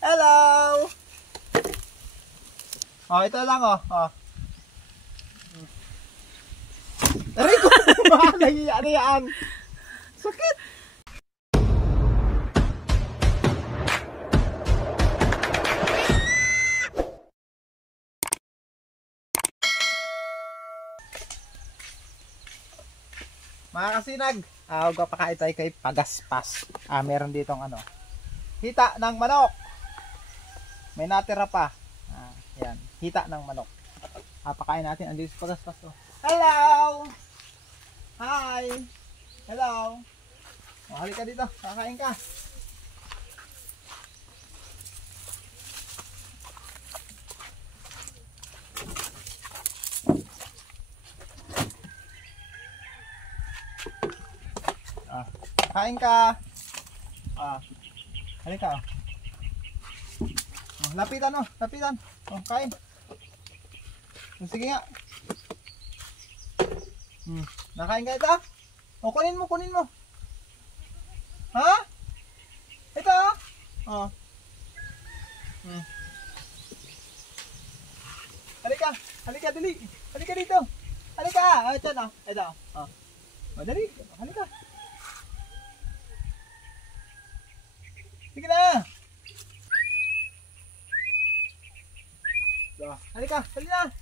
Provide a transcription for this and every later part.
Hello! Oh, ito lang oh. Oh. Aray ko! Ano yan? Sakit! Mga kasinag, magpapakain tayo kay Pagaspas. Meron ditong ano, hita ng manok. May natira pa. Yan, hita ng manok. Pakain natin. Andito sa Pagaspas to. Hello! Hi! Hello! Halika dito, kakain ka. Kain ka. Halika. Lapitan oh, lapitan. Kain. Sige nga. Nakain ka ito? Kunin mo, kunin mo. Ha? Ito? Halika, halika dali. Halika dito. Halika. Diyan oh. Ito. Dali. Halika. Sige na. Halika, halika.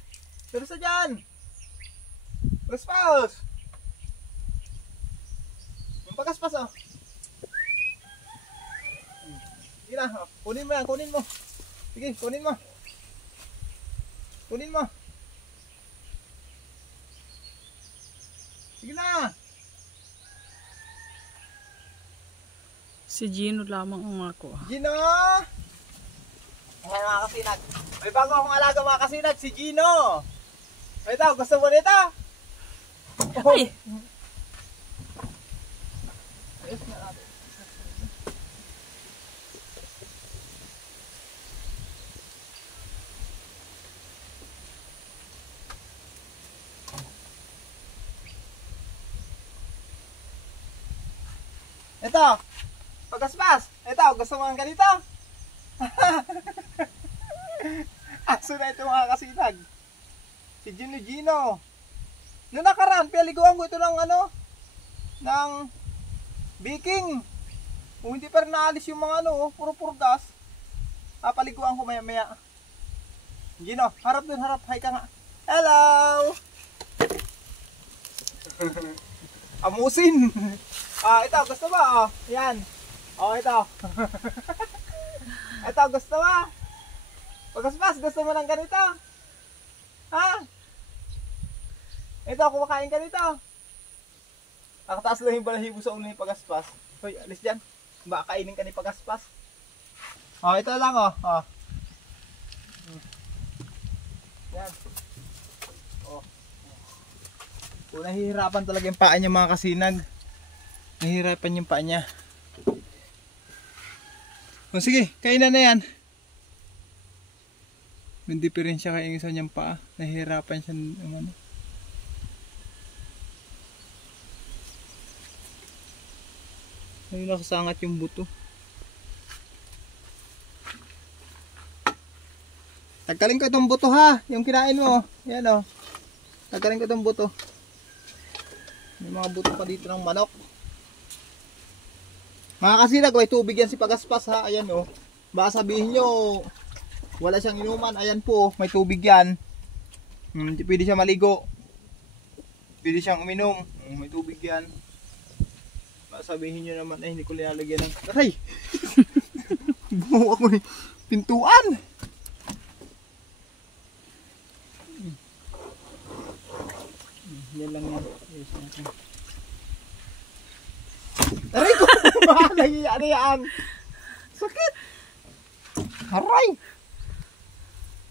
Terus na dyan. Pagaspas. Pagaspas oh. Sige na. Kunin mo yan, kunin mo. Sige, kunin mo. Kunin mo. Sige na. Si Gino lamang ang ako. Gino! Ayan mga kasinag. May bago akong alaga mga kasinag, si Gino. Ito, gusto mo nito? Ay! Ayos na natin. Ito, Pagaspas. Ito, gusto mo ng ganito? Aso na ito mga kasinag. Si Gino. Noong nakaraan, paliguan ko ito ng ano, ng baking. Kung hindi pa rin naalis yung mga ano, puro gas. Paliguan ko maya maya. Gino, harap dun, harap. Hi ka nga. Hello! Amusin! Ito, gusto ba? Yan. Ito. Ito, gusto mo? Pagaspas, gusto mo ng ganito? Ha? Ito, kumakain ka nito. Nakataas lang yung balahibo sa ulo ni Pagaspas. Hoy, alis dyan. Baka kainin ka ni Pagaspas. Ito lang Yan. Nahihirapan talaga yung paa niya mga kasinag. Nahihirapan yung paa niya. Sige, kainan na yan. May diferensya kaya yung isa niyang paa. Nahihirapan siya ano. Ay, nakasangat yung buto. Tagkalin ko itong buto ha. Yung kinain mo. Yan o. Tagkalin ko itong buto. May mga buto pa dito ng manok. Mga kasinag, may tubig yan si Pagaspas ha. Ayan o. Baka sabihin nyo, wala siyang inuman. Ayan po, may tubig yan. Pwede siya maligo. Pwede siyang uminom. May tubig yan. Baka sabihin nyo naman, ay hindi ko linalagyan ng... Aray! Buho ako ni pintuan! Yan lang yan. Yes, natin. Aray ko! Ano yan? Sakit! Aray!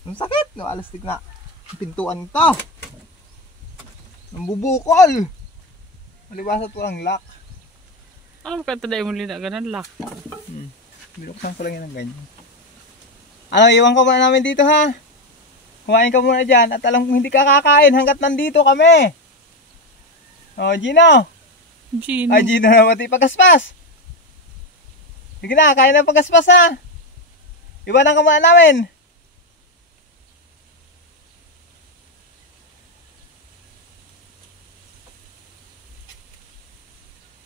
Ang sakit! No, alastig na. Pintuan to. Nambubukol! Malibasa to ang lock. Ano ka taday mo lina ganun lock? Binuksan ko lang yan ng ganyan. Ano, iwan ko muna namin dito ha. Kumain ka muna dyan at alam kong hindi ka kakain hanggat nandito kami. Gino. Gino. Gino na mati Pagaspas. Sige na, kain ng Pagaspas ha. Iwanan ka muna namin.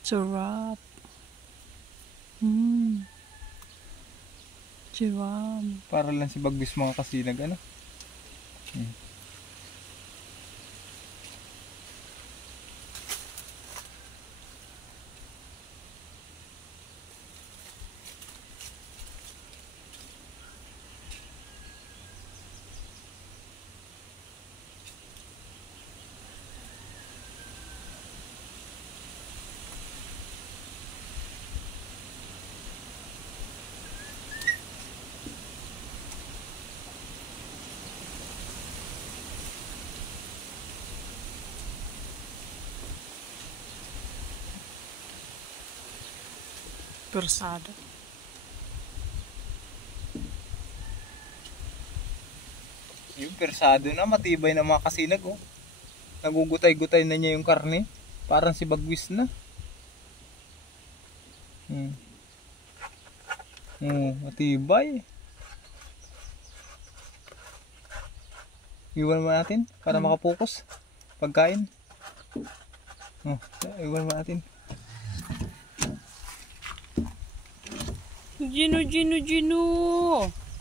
Sarap. Sarap. Para lang si Bagwis mga kasinag, ano? Persado. Yung persado na, matibay na mga kasinag, oh. Nagugutay-gutay na niya yung karne. Parang si Bagwis na. Matibay. Iwan mo natin para makapokus. Pagkain. Iwan mo natin. Gino.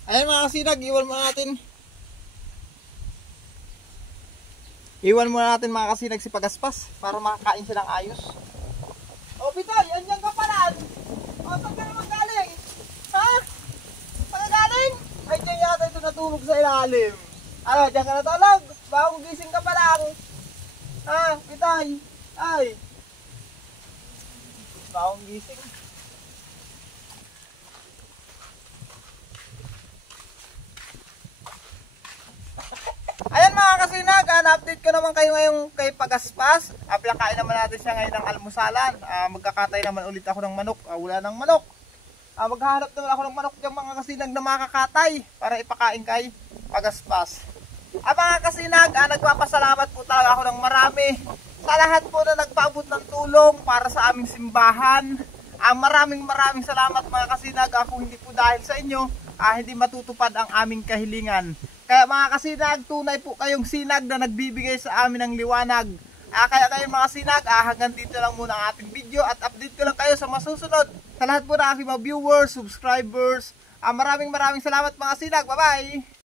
Ayan mga kasinag, iwan mo natin. Iwan mo natin mga kasinag si Pagaspas para makakain siya ng ayos. O Pitoy, andyan ka pala. O saan ka naman galing? Ha? Saan ka galing? Ay dyan yata ito natulog sa ilalim. Ano, dyan ka natulog? Bagong gising ka pa lang. Ha, Pitoy? Ay. Bagong gising. Ayan mga kasinag, na-update ko naman kayo ngayong kay Pagaspas. Pinakain naman natin siya ngayon ng almusalan. Magkakatay naman ulit ako ng manok. Wala ng manok. Maghahanap naman ako ng manok dyan mga kasinag na makakatay para ipakain kay Pagaspas. Mga kasinag, nagpapasalamat po talaga ako ng marami sa lahat po na nagpaabot ng tulong para sa aming simbahan. Maraming salamat mga kasinag. Kung hindi po dahil sa inyo, hindi matutupad ang aming kahilingan. Kaya mga kasinag, tunay po kayong sinag na nagbibigay sa amin ng liwanag. Kaya kayo mga sinag, hanggang dito lang muna ang ating video at update ko lang kayo sa masusunod. Sa lahat po na aking mga viewers, subscribers, maraming salamat mga sinag. Bye bye!